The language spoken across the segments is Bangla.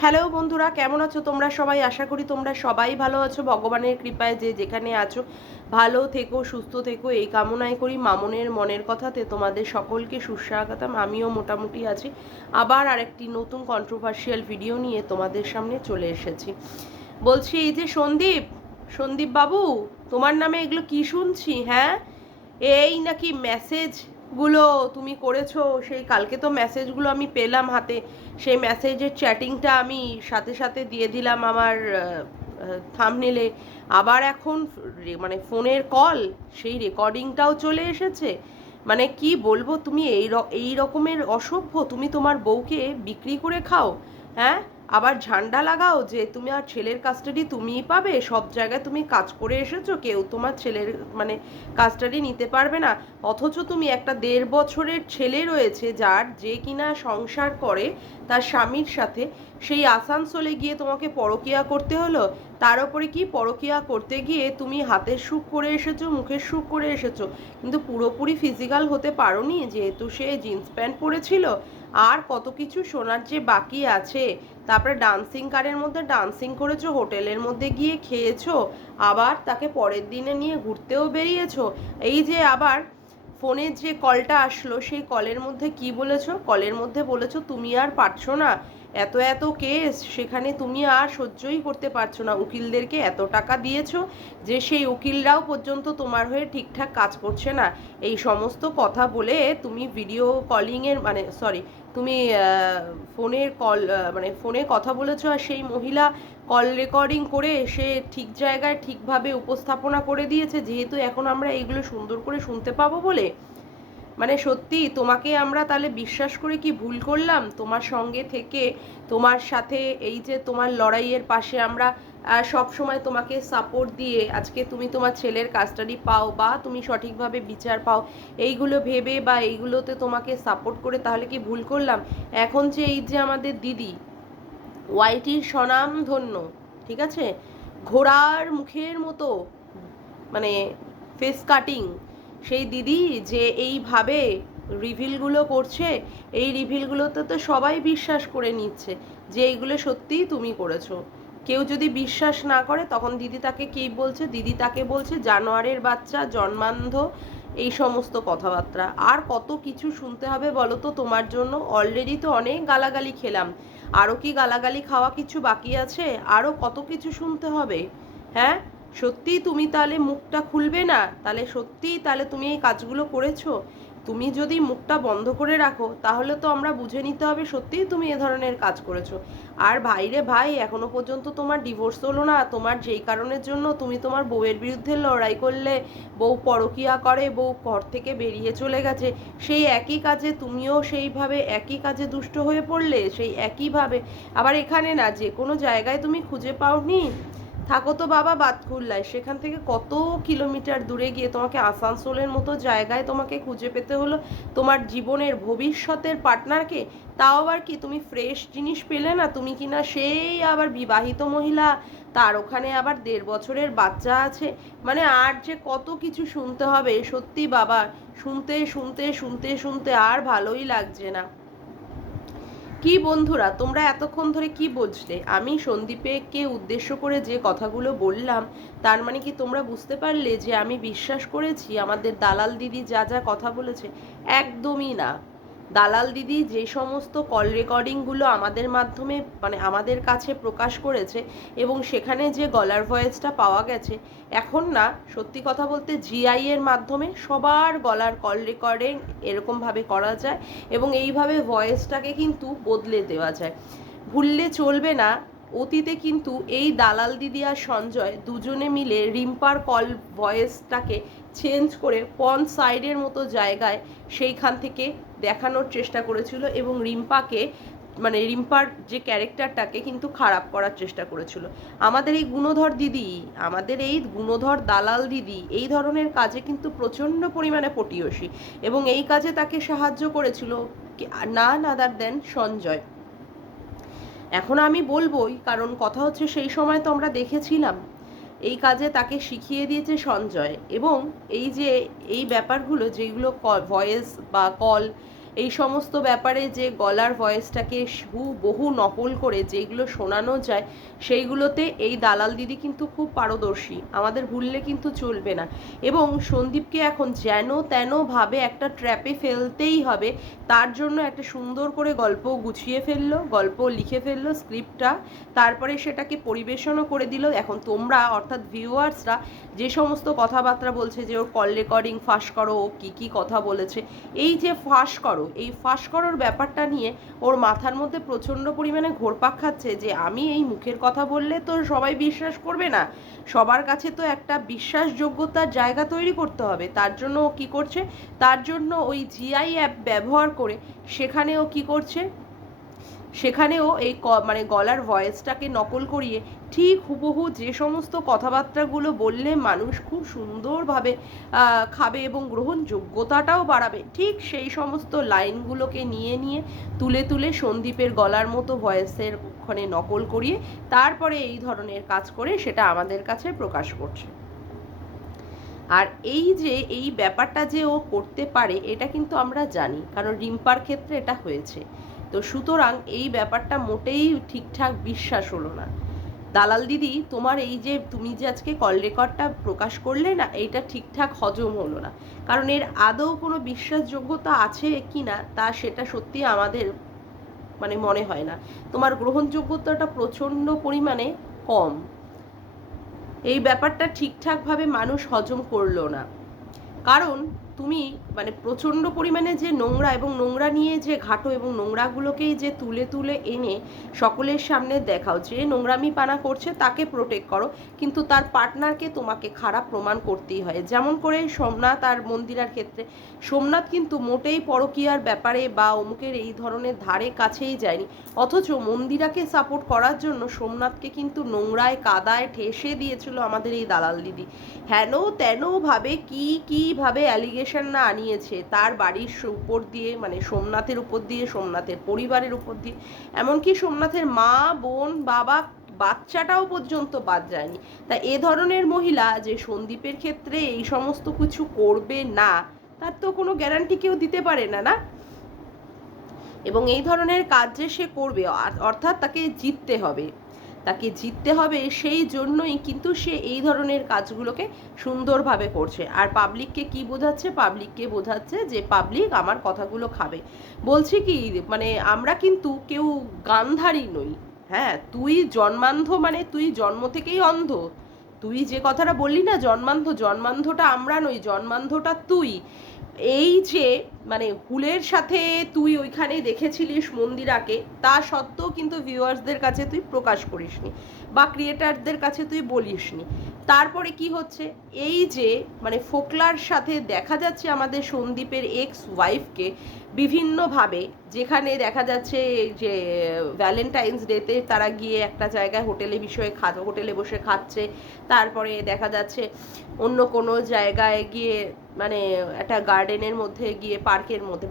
হ্যালো বন্ধুরা, কেমন আছো তোমরা সবাই? আশা করি তোমরা সবাই ভালো আছো। ভগবানের কৃপায় যে যেখানে আছো ভালো থেকো, সুস্থ থেকো, এই কামনাই করি। মামনের মনের কথাতে তোমাদের সকলকে সুস্বাগতম। আমিও মোটামুটি আছি। আবার আরেকটি নতুন কন্ট্রোভার্সিয়াল ভিডিও নিয়ে তোমাদের সামনে চলে এসেছি। বলছি, এই যে সন্দীপ, সন্দীপ বাবু, তোমার নামে এগুলো কি শুনছি? হ্যাঁ, এই নাকি মেসেজগুলো তুমি করেছো? সেই কালকে তো মেসেজগুলো আমি পেলাম হাতে। সেই মেসেজের চ্যাটিংটা আমি সাথে সাথে দিয়ে দিলাম আমার থাম্বনেলে। আবার এখন মানে ফোনের কল, সেই রেকর্ডিংটাও চলে এসেছে। মানে কি বলবো, তুমি এই রকমের অসভ্য! তুমি তোমার বউকে বিক্রি করে খাও, হ্যাঁ? আবার ঝান্ডা লাগাও যে তুমি আর ছেলের কাস্টাডি তুমিই পাবে। সব জায়গায় তুমি কাজ করে এসেছো, কেউ তোমার ছেলের মানে কাস্টাডি নিতে পারবে না। অথচ তুমি একটা 1.5 বছরের ছেলে রয়েছে যার, যে কিনা সংসার করে তার স্বামীর সাথে, সেই আসানসোলে গিয়ে তোমাকে পরকিয়া করতে হলো। তার উপরে কি, পরকিয়া করতে গিয়ে তুমি হাতের সুখ করে এসেছো, মুখের সুখ করে এসেছো, কিন্তু পুরোপুরি ফিজিক্যাল হতে পারোনি, যেহেতু সে জিন্স প্যান্ট পরেছিল। আর কত কিছু শোনার যে বাকি আছে। তারপরে ডান্সিং কারের মধ্যে ডান্সিং করেছো, হোটেলের মধ্যে গিয়ে খেয়েছো, আবার তাকে পরের দিনে নিয়ে ঘুরতেও বেরিয়েছো। এই যে আবার ফোনের যে কলটা আসলো, সেই কলের মধ্যে কি বলেছো? কলের মধ্যে বলেছো তুমি আর পারছো না, এত এত কেস, সেখানে তুমি আর সহ্যই করতে পারছো না। উকিলদেরকে এত টাকা দিয়েছো যে সেই উকিলরাও পর্যন্ত তোমার হয়ে ঠিকঠাক কাজ করছে না। এই সমস্ত কথা বলে তুমি ভিডিও কলিংয়ের মানে সরি, তুমি ফোনের কল মানে ফোনে কথা বলেছো, আর সেই মহিলা কল রেকর্ডিং করে সে ঠিক জায়গায় ঠিকভাবে উপস্থাপনা করে দিয়েছে, যেহেতু এখন আমরা এইগুলো সুন্দর করে শুনতে পাবো বলে। মানে সত্যি তোমাকে আমরা তাহলে বিশ্বাস করে কি ভুল করলাম? তোমার সঙ্গে থেকে, তোমার সাথে এই যে তোমার লড়াইয়ের পাশে আমরা সব সময় তোমাকে সাপোর্ট দিয়ে আজকে তুমি তোমার ছেলের কাস্টাডি পাও বা তুমি সঠিকভাবে বিচার পাও, এইগুলো ভেবে বা এইগুলোতে তোমাকে সাপোর্ট করে তাহলে কি ভুল করলাম? এখন যে এই যে আমাদের দিদি ওয়াইটির স্বনামধন্য, ঠিক আছে, ঘোড়ার মুখের মতো মানে ফেস কাটিং, সেই দিদি যে এইভাবে রিভিলগুলো করছে, এই রিভিলগুলোতে তো সবাই বিশ্বাস করে নিচ্ছে যে এইগুলো সত্যিই তুমি করেছো। কেউ যদি বিশ্বাস না করে তখন দিদি তাকে কী বলছে? দিদি তাকে বলছে জানোয়ারের বাচ্চা, জন্মান্ধ, এই সমস্ত কথাবার্তা। আর কত কিছু শুনতে হবে বলো তো তোমার জন্য? অলরেডি তো অনেক গালাগালি খেলাম, আরও কি গালাগালি খাওয়া কিছু বাকি আছে? আরও কত কিছু শুনতে হবে? হ্যাঁ, সত্যিই তুমি তাহলে মুখটা খুলবে না? তাহলে সত্যিই তাহলে তুমি এই কাজগুলো করেছো? তুমি যদি মুখটা বন্ধ করে রাখো তাহলে তো আমরা বুঝে নিতে হবে সত্যিই তুমি এ ধরনের কাজ করেছো। আর ভাইরে ভাই, এখনো পর্যন্ত তোমার ডিভোর্স হলো না। তোমার যেই কারণের জন্য তুমি তোমার বউয়ের বিরুদ্ধে লড়াই করলে, বউ পরকিয়া করে, বউ ঘর থেকে বেরিয়ে চলে গেছে, সেই একই কাজে তুমিও সেইভাবে একই কাজে দুষ্ট হয়ে পড়লে, সেই একইভাবে। আবার এখানে না, যে কোনো জায়গায় তুমি খুঁজে পাওনি, থাকো তো বাবা বাতকুল্লায়, সেখান থেকে কত কিলোমিটার দূরে গিয়ে তোমাকে আসানসোলের মতো জায়গায় তোমাকে খুঁজে পেতে হলো তোমার জীবনের ভবিষ্যতের পার্টনারকে। তাও আবার কি তুমি ফ্রেশ জিনিস পেলে না? তুমি কিনা সেই আবার বিবাহিত মহিলা, তার ওখানে আবার 1.5 বছরের বাচ্চা আছে। মানে আর যে কত কিছু শুনতে হবে সত্যি বাবা, শুনতে শুনতে শুনতে শুনতে আর ভালোই লাগছে না। কি বন্ধুরা, তোমরা এতক্ষণ ধরে কি বুঝলে? আমি সন্দীপকে উদ্দেশ্য করে যে কথাগুলো বললাম, তার মানে কি তোমরা বুঝতে পারলে যে আমি বিশ্বাস করেছি আমাদের দালাল দিদি যা যা কথা বলেছে? একদমই না। দালাল দিদি যে সমস্ত কল রেকর্ডিংগুলো আমাদের মাধ্যমে মানে আমাদের কাছে প্রকাশ করেছে, এবং সেখানে যে গলার ভয়েসটা পাওয়া গেছে, এখন না সত্যি কথা বলতে জিআই এর মাধ্যমে সবার গলার কল রেকর্ডিং এরকমভাবে করা যায়, এবং এইভাবে ভয়েসটাকে কিন্তু বদলে দেওয়া যায়। ভুললে চলবে না, অতীতে কিন্তু এই দালাল দিদি আর সঞ্জয় দুজনে মিলে রিম্পার কল ভয়েসটাকে চেঞ্জ করে পন সাইডের মতো জায়গায় সেইখান থেকে দেখানোর চেষ্টা করেছিল, এবং রিম্পাকে মানে রিম্পার যে ক্যারেক্টারটাকে কিন্তু খারাপ করার চেষ্টা করেছিল। আমাদের এই গুণধর দিদি, আমাদের এই গুণধর দালাল দিদি এই ধরনের কাজে কিন্তু প্রচণ্ড পরিমাণে পটিয়সী, এবং এই কাজে তাকে সাহায্য করেছিল নান আদার দেন সঞ্জয়। এখন আমি বলবোই, কারণ কথা হচ্ছে সেই সময় তো আমরা দেখেছিলাম এই কাজে তাকে শিখিয়ে দিয়েছে সঞ্জয়। এবং এই যে এই ব্যাপারগুলো যেগুলো ভয়েস বা কল এই সমস্ত ব্যাপারে যে গলার ভয়েসটাকে বহু নকল করে যেগুলো শোনানো যায় সেইগুলোতে এই দালাল দিদি কিন্তু খুব পারদর্শী, আমাদের ভুললে কিন্তু চলবে না। এবং সন্দীপকে এখন যেন তেনভাবে একটা ট্র্যাপে ফেলতেই হবে, তার জন্য একটা সুন্দর করে গল্প গুছিয়ে ফেললো, গল্প লিখে ফেললো স্ক্রিপ্টটা, তারপরে সেটাকে পরিবেশনও করে দিল। এখন তোমরা অর্থাৎ ভিউয়ার্সরা যে সমস্ত কথাবার্তা বলছে যে ওর কল রেকর্ডিং ফাঁস করো, ও কী কী কথা বলেছে, এই যে ফাঁস করো, এই ফাঁস করার ব্যাপারটা নিয়ে ওর মাথার মধ্যে প্রচণ্ড পরিমাণে ঘোরপাক খাচ্ছে যে আমি এই মুখের কথা বললে তো সবাই বিশ্বাস করবে না, সবার কাছে তো একটা বিশ্বাসযোগ্যতার জায়গা তৈরি করতে হবে। তার জন্য ও কী করছে, তার জন্য ওই জিআই অ্যাপ ব্যবহার করে সেখানেও কি করছে, সেখানেও এই মানে গলার ভয়েসটাকে নকল করিয়ে ঠিক হুবহু যে সমস্ত কথাবার্তাগুলো বললে মানুষ খুব সুন্দরভাবে খাবে এবং গ্রহণযোগ্যতাটাও বাড়াবে, ঠিক সেই সমস্ত লাইনগুলোকে নিয়ে নিয়ে তুলে তুলে সন্দীপের গলার মতো ভয়েসের ওখানে নকল করিয়ে তারপরে এই ধরনের কাজ করে সেটা আমাদের কাছে প্রকাশ করছে। আর এই যে এই ব্যাপারটা যে ও করতে পারে এটা কিন্তু আমরা জানি, কারণ রিম্পার ক্ষেত্রে এটা হয়েছে। তো সুতরাং এই ব্যাপারটা মোটেই ঠিকঠাক বিশ্বাস হলো না। দালাল দিদি, তোমার এই যে তুমি যে আজকে কল রেকর্ডটা প্রকাশ করলে না, এইটা ঠিকঠাক হজম হলো না, কারণ এর আদৌ কোনো বিশ্বাসযোগ্যতা আছে কি না তা সেটা সত্যি আমাদের মানে মনে হয় না। তোমার গ্রহণযোগ্যতাটা প্রচণ্ড পরিমাণে কম, এই ব্যাপারটা ঠিকঠাকভাবে মানুষ হজম করলো না। কারণ তুমি মানে প্রচণ্ড পরিমাণে যে নোংরা এবং নোংরা নিয়ে যে ঘাটো এবং নোংরাগুলোকেই যে তুলে তুলে এনে সকলের সামনে দেখাও, যে নোংরামি পানা করছে তাকে প্রোটেক্ট করো, কিন্তু তার পার্টনারকে তোমাকে খারাপ প্রমাণ করতেই হয়। যেমন করে সোমনাথ আর মন্দিরার ক্ষেত্রে, সোমনাথ কিন্তু মোটেই পরকীয়ার ব্যাপারে বা অমুকের এই ধরনের ধারে কাছেই যায়নি, অথচ মন্দিরাকে সাপোর্ট করার জন্য সোমনাথকে কিন্তু নোংরায় কাদায় ঠেসে দিয়েছিল আমাদের এই দালাল দিদি। হেন তেনভাবে কীভাবে অ্যালিগেশন না আনিয়েছে তার বাড়ির উপর দিয়ে, মানে সোমনাথের উপর দিয়ে, সোমনাথের পরিবারের উপর দিয়ে, এমনকি সোমনাথের মা, বোন, বাবা, বাচ্চাটাও পর্যন্ত বাদ যায়নি। তা এ ধরনের মহিলা যে সন্দীপের ক্ষেত্রে এই সমস্ত কিছু করবে না তার তো কোনো গ্যারান্টি কেউ দিতে পারে না, না? এবং এই ধরনের কাজ যে সে করবে, অর্থাৎ তাকে জিততে হবে, তাকে জিততে হবে, সেই জন্যই কিন্তু সে এই ধরনের কাজগুলোকে সুন্দরভাবে করছে। আর পাবলিককে কি বোঝাচ্ছে, পাবলিককে বোঝাচ্ছে যে পাবলিক আমার কথাগুলো খাবে। বলছি কি, মানে আমরা কিন্তু কেউ গান্ধারী নই। হ্যাঁ, তুই জন্মান্ধ মানে তুই জন্ম থেকেই অন্ধ। তুই যে কথাটা বললি না জন্মান্ধ, জন্মান্ধটা আমরা নই, জন্মান্ধটা তুই। এই যে মানে হুলের সাথে তুই ওইখানে দেখেছিলিস মন্দিরাকে, তা সত্ত্বেও কিন্তু ভিউয়ার্সদের কাছে তুই প্রকাশ করিসনি বা ক্রিয়েটারদের কাছে তুই বলিসনি। তারপরে কি হচ্ছে, এই যে মানে ফোকলার সাথে দেখা যাচ্ছে আমাদের সন্দীপের এক্স ওয়াইফকে বিভিন্নভাবে, যেখানে দেখা যাচ্ছে যে ভ্যালেন্টাইন্স ডেতে তারা গিয়ে একটা জায়গায় হোটেলে বসে খাচ্ছে, তারপরে দেখা যাচ্ছে অন্য কোনো জায়গায় গিয়ে মানে একটা গার্ডেনের মধ্যে গিয়ে, পার্কের মধ্যে,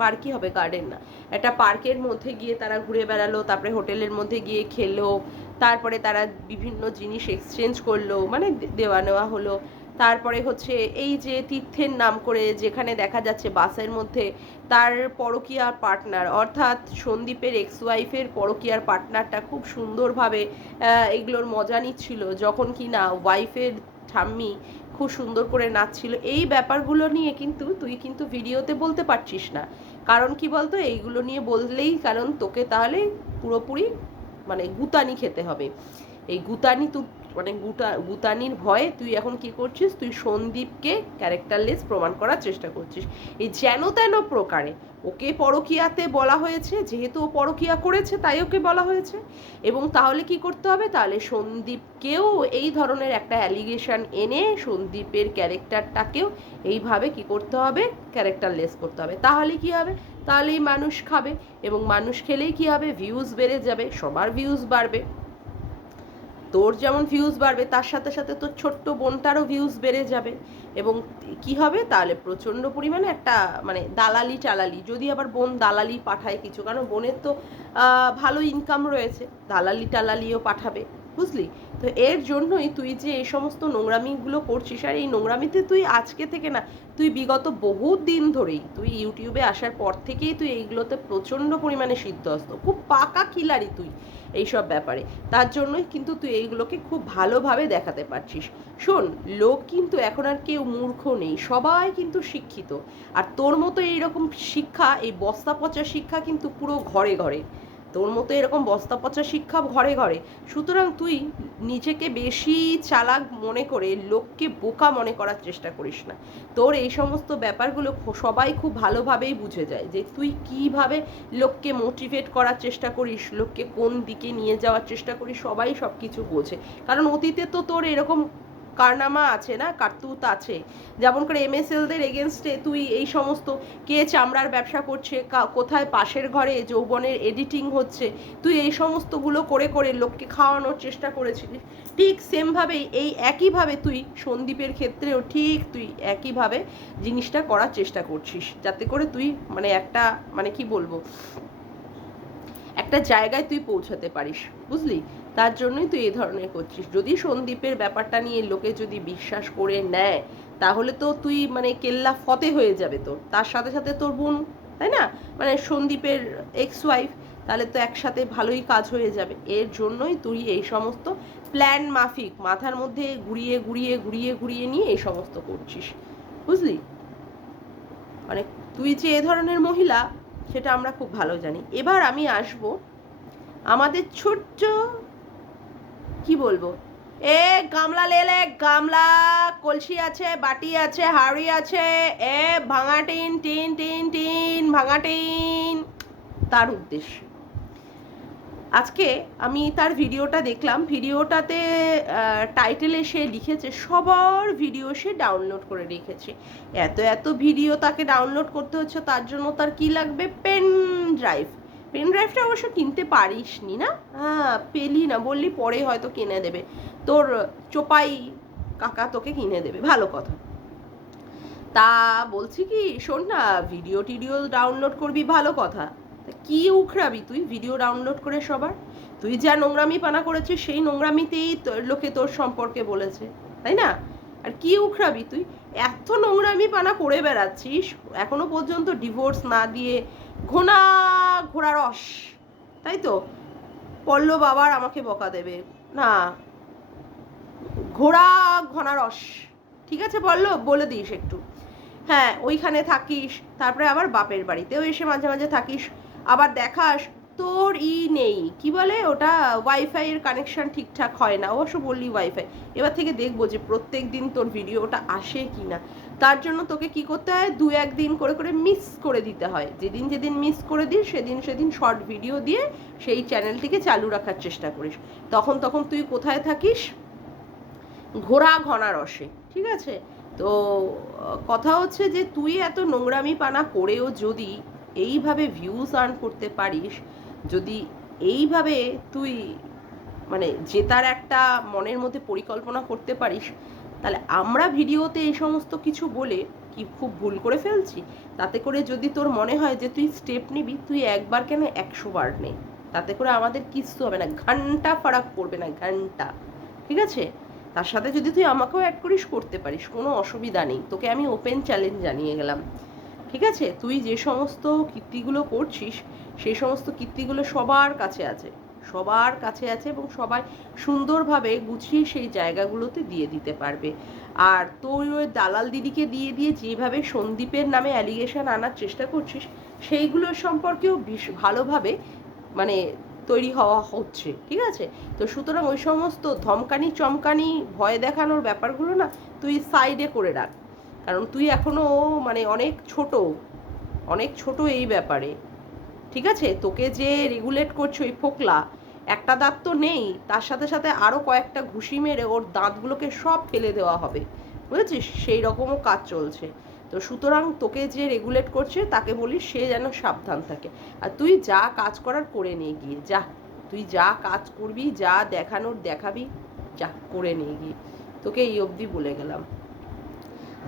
পার্কই হবে, গার্ডেন না, একটা পার্কের মধ্যে গিয়ে তারা ঘুরে বেড়ালো, তারপরে হোটেলের মধ্যে গিয়ে খেলো, তারপরে তারা বিভিন্ন জিনিস এক্সচেঞ্জ করলো, মানে দেওয়া নেওয়া হলো। তারপরে হচ্ছে এই যে তীর্থের নাম করে যেখানে দেখা যাচ্ছে বাসের মধ্যে তার পরকীয়ার পার্টনার, অর্থাৎ সন্দীপের এক্স ওয়াইফের পরকীয়ার পার্টনারটা খুব সুন্দরভাবে এগুলোর মজা নিচ্ছিল, যখন কি না ওয়াইফের ঠাম্মি খুব সুন্দর করে নাচছিল। এই ব্যাপারগুলো নিয়ে কিন্তু তুই কিন্তু ভিডিওতে বলতে পারছিস না, কারণ কি বলতো, এইগুলো নিয়ে বললেই কারণ তোকে তাহলে পুরোপুরি মানে গুতানি খেতে হবে। এই গুতানি তুই মানে গুতানির ভয়ে তুই এখন কি করছিস, তুই সন্দীপকে ক্যারেক্টারলেস প্রমাণ করার চেষ্টা করছিস এই যেন তেন প্রকারে। ওকে পরকীয়াতে বলা হয়েছে, যেহেতু ও পরকীয়া করেছে তাই ওকে বলা হয়েছে, এবং তাহলে কি করতে হবে, তাহলে সন্দীপকেও এই ধরনের একটা অ্যালিগেশন এনে সন্দীপের ক্যারেক্টারটাকেও এইভাবে কি করতে হবে, ক্যারেক্টারলেস করতে হবে। তাহলে কি হবে, তাহলেই মানুষ খাবে, এবং মানুষ খেলেই কি হবে, ভিউজ বেড়ে যাবে, সবার ভিউজ বাড়বে। তোর যেমন ভিউজ বাড়বে তার সাথে সাথে তোর ছোট্ট বোনটারও ভিউজ বেড়ে যাবে, এবং কি হবে তাহলে প্রচণ্ড পরিমাণে একটা মানে দালালি চালালি, যদি আবার বোন দালালি পাঠায় কিছু, কারণ বোনের তো ভালো ইনকাম রয়েছে, দালালি টালালিও পাঠাবে, বুঝলি? তো এর জন্যই তুই যে এই সমস্ত নোংরামিগুলো করছিস, আর এই নোংরামিতে তুই আজকে থেকে না, তুই বিগত বহুত দিন ধরেই, তুই ইউটিউবে আসার পর থেকেই তুই এইগুলোতে প্রচণ্ড পরিমাণে সিদ্ধহস্ত, খুব পাকা কিলারি তুই এইসব ব্যাপারে। তার জন্যই কিন্তু তুই এইগুলোকে খুব ভালোভাবে দেখাতে পারছিস। শোন, লোক কিন্তু এখন আর কেউ মূর্খ নেই, সবাই কিন্তু শিক্ষিত। আর তোর মতো এইরকম শিক্ষা, এই বস্তা পচা শিক্ষা কিন্তু পুরো ঘরে ঘরে, তোর মতো এরকম বস্তা পচা শিক্ষা ঘরে ঘরে। সুতরাং তুই নিজেকে বেশি চালাক মনে করে লোককে বোকা মনে করার চেষ্টা করিস না। তোর এই সমস্ত ব্যাপারগুলো সবাই খুব ভালোভাবেই বুঝে যায় যে তুই কিভাবে লোককে মোটিভেট করার চেষ্টা করিস, লোককে কোন দিকে নিয়ে যাওয়ার চেষ্টা করিস, সবাই সব কিছু বোঝে। কারণ অতীতে তো তোর এরকম কারনামা আছে না, কার্তুত আছে। যেমন করে এমএসএলদের এগেনস্টে তুই এই সমস্ত, কে চামড়ার ব্যবসা করছে, কোথায় পাশের ঘরে যৌবনের এডিটিং হচ্ছে, তুই এই সমস্তগুলো করে করে লোককে খাওয়ানোর চেষ্টা করেছিলিস। ঠিক সেমভাবেই এই একইভাবে তুই সন্দীপের ক্ষেত্রেও ঠিক তুই একইভাবে জিনিসটা করার চেষ্টা করছিস, যাতে করে তুই মানে একটা মানে কি বলবো, একটা জায়গায় তুই পৌঁছাতে পারিস, বুঝলি? তার জন্যই তুই এই ধরনের করছিস। যদি সন্দীপের ব্যাপারটা নিয়ে লোকে যদি বিশ্বাস করে নেয়, তাহলে তো তুই মানে কেল্লা ফতে হয়ে যাবে তোর, তার সাথে সাথে তোর বোন, তাই না? মানে সন্দীপের এক্স ওয়াইফ, তাহলে তো একসাথে ভালোই কাজ হয়ে যাবে। এর জন্যই তুই এই সমস্ত প্ল্যান মাফিক মাথার মধ্যে ঘুরিয়ে ঘুরিয়ে ঘুরিয়ে ঘুরিয়ে নিয়ে এই সমস্ত করছিস, বুঝলি? মানে তুই যে এ ধরনের মহিলা, সেটা আমরা খুব ভালো জানি। এবার আমি আসব আমাদের ছোট্ট, কি বলবো, এ গামলা লেলে, গামলা, কলসি আছে, বাটি আছে, হাঁড়ি আছে, এ ভাঙা টিন টিন টিন টিন ভাঙা টিন, তার উদ্দেশ্যে আজকে আমি তার ভিডিওটা দেখলাম। ভিডিওটাতে টাইটেলে সে লিখেছে সবার ভিডিও সে ডাউনলোড করে রেখেছে। এত এত ভিডিও তাকে ডাউনলোড করতে হচ্ছে, তার জন্য তার কি লাগবে? Pen drive. পেন ড্রাইভটা অবশ্য কিনতে পারিস নি না, হ্যাঁ পেলি না, বললি পরে হয়তো কিনে দেবে তোর চোপাই কাকা, তোকে কিনে দেবে, ভালো কথা। তা বলছি কি, শোন না, ভিডিও টিডিও ডাউনলোড করবি, ভালো কথা। কি উখড়াবি তুই ভিডিও ডাউনলোড করে সবার? তুই যা নোংরামি পানা করেছিস সেই নোংরামিতেই লোকে তোর সম্পর্কে বলেছে, তাই না? আর কি উখড়াবি তুই? এত নোংরামি পানা করে বেড়াচ্ছিস, এখনো পর্যন্ত ডিভোর্স না দিয়ে ঘোড়া ঘোড়া রস, তাই তো? পল্লব আবার আমাকে বকা দেবে না, ঘোড়া ঘনা রস, ঠিক আছে পল্লব, বলে দিস একটু। হ্যাঁ, ওইখানে থাকিস, তারপরে আবার বাপের বাড়িতেও এসে মাঝে মাঝে থাকিস, আবার দেখাস তোর নেই, কি বলে ওটা, ওয়াইফাই এর কানেকশন ঠিকঠাক হয় না। অবশ্য বললি ওয়াইফাই, এবার থেকে দেখবো যে প্রত্যেক দিন তোর ভিডিওটা আসে কি না। তার জন্য তোকে কি করতে হয়, দু একদিন করে করে মিস করে দিতে হয়। যেদিন যেদিন মিস করে দিস সেদিন সেদিন শর্ট ভিডিও দিয়ে সেই চ্যানেলটিকে চালু রাখার চেষ্টা করিস। তখন তখন তুই কোথায় থাকিস? ঘোড়া ঘনা রসে, ঠিক আছে? তো কথা হচ্ছে যে তুই এত নোংরামি পানা করেও যদি এইভাবে ভিউজ আর্ন করতে পারিস, যদি এইভাবে তুই মানে জেতার একটা মনের মধ্যে পরিকল্পনা করতে পারিস, তাহলে আমরা ভিডিওতে এই সমস্ত কিছু বলে কি খুব ভুল করে ফেলছি? তাতে করে যদি তোর মনে হয় যে তুই স্টেপ নিবি, তুই একবার কেন 100 বার নে, তাতে করে আমাদের কিচ্ছু হবে না, ঘন্টা ফারাক পড়বে না, ঘন্টা, ঠিক আছে? তার সাথে যদি তুই আমাকেও অ্যাড করিস, করতে পারিস, কোনো অসুবিধা নেই। তোকে আমি ওপেন চ্যালেঞ্জ জানিয়ে গেলাম, ঠিক আছে? তুই যে সমস্ত কীর্তিগুলো করছিস, সেই সমস্ত কীর্তিগুলো সবার কাছে আছে, সবার কাছে আছে, এবং সবাই সুন্দরভাবে গুছিয়ে সেই জায়গাগুলোতে দিয়ে দিতে পারবে। আর তুই ওই দালাল দিদিকে দিয়ে দিয়ে যেভাবে সন্দীপের নামে অ্যালিগেশন আনার চেষ্টা করছিস, সেইগুলোর সম্পর্কেও ভালোভাবে মানে তৈরি হওয়া হচ্ছে, ঠিক আছে? তো সুতরাং ওই সমস্ত ধমকানি চমকানি ভয় দেখানোর ব্যাপারগুলো না তুই সাইডে করে রাখ। কারণ তুই এখনো মানে অনেক ছোট এই ব্যাপারে, ঠিক আছে? তোকে যে রেগুলেট করছে ওই ফোকলা, একটা দাঁত তো নেই, তার সাথে সাথে আরও কয়েকটা ঘুষি মেরে ওর দাঁতগুলোকে সব ফেলে দেওয়া হবে, বুঝেছিস? সেই রকমও কাজ চলছে। তো সুতরাং তোকে যে রেগুলেট করছে তাকে বলিস সে যেন সাবধান থাকে। আর তুই যা কাজ করার করে নিয়ে গিয়ে যা, তুই যা কাজ করবি, যা দেখানোর দেখাবি, যা করে নিয়ে গিয়ে, তোকে এই অবধি বলে গেলাম।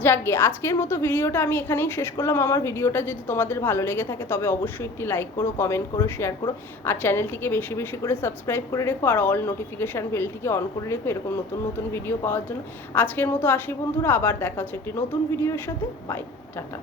যাকগে, আজকের মতো ভিডিওটা আমি এখানেই শেষ করলাম। আমার ভিডিওটা যদি তোমাদের ভালো লেগে থাকে তবে অবশ্যই একটি লাইক করো, কমেন্ট করো, শেয়ার করো, আর চ্যানেলটিকে বেশি বেশি করে সাবস্ক্রাইব করে রেখো, আর অল নোটিফিকেশান বেলটিকে অন করে রেখো এরকম নতুন নতুন ভিডিও পাওয়ার জন্য। আজকের মতো আসি বন্ধুরা, আবার দেখা হচ্ছে একটি নতুন ভিডিওর সাথে। Bye, tata.